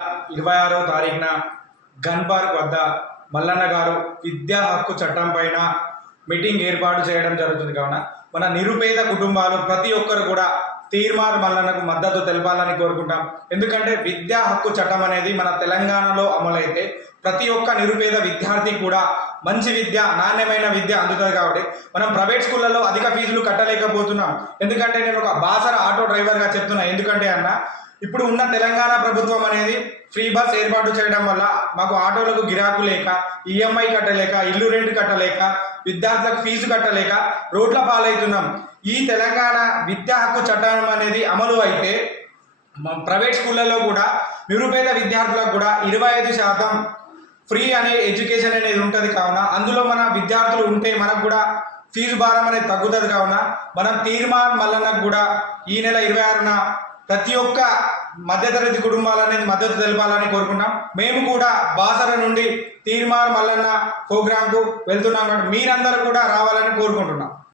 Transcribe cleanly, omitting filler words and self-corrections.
26వ తారీఖున gun park వద్ద మల్లన్న గారు విద్యా హక్కు చట్టం పైన మీటింగ్ ఏర్పాటు చేయడం జరుగుతుంది. కావున మన నిరుపేద కుటుంబాలు ప్రతి ఒక్కరు కూడా తీర్మార్ మల్లన్నకు మద్దతు తెలపాలని కోరుకుంటాం. ఎందుకంటే విద్యా హక్కు చట్టం అనేది మన తెలంగాణలో అమలైతే ప్రతి ఒక్క నిరుపేద విద్యార్థి కూడా మంచి విద్య, నాణ్యమైన విద్య అందుతుంది. కాబట్టి మనం ప్రైవేట్ స్కూళ్ళలో అధిక ఫీజులు కట్టలేకపోతున్నాం. ఎందుకంటే నేను ఒక బాసర ఆటో డ్రైవర్గా చెప్తున్నా. ఎందుకంటే అన్న, ఇప్పుడు ఉన్న తెలంగాణ ప్రభుత్వం అనేది ఫ్రీ బస్ ఏర్పాటు చేయడం వల్ల మాకు ఆటోలకు గిరాకు లేక, ఈఎంఐ కట్టలేక, ఇల్లు రెంట్ కట్టలేక, విద్యార్థులకు ఫీజు కట్టలేక రోడ్ల పాలవుతున్నాం. ఈ తెలంగాణ విద్యా హక్కు చట్టం అనేది అమలు అయితే ప్రైవేట్ స్కూళ్ళల్లో కూడా నిరుపేద విద్యార్థులకు కూడా 25% ఫ్రీ అనే ఎడ్యుకేషన్ అనేది ఉంటుంది. కావున అందులో మన విద్యార్థులు ఉంటే మనకు కూడా ఫీజు భారం అనేది తగ్గుతుంది. కావున మనం తీర్మార్ మల్లన్నకు కూడా ఈ నెల 26న ప్రతి ఒక్క మధ్యతరగతి కుటుంబాలనేది మద్దతు తెలపాలని కోరుకుంటాం. మేము కూడా బాసర నుండి తీర్మార్ మల్లన్న ప్రోగ్రాంకు వెళ్తున్నాం. మీరందరూ కూడా రావాలని కోరుకుంటున్నాం.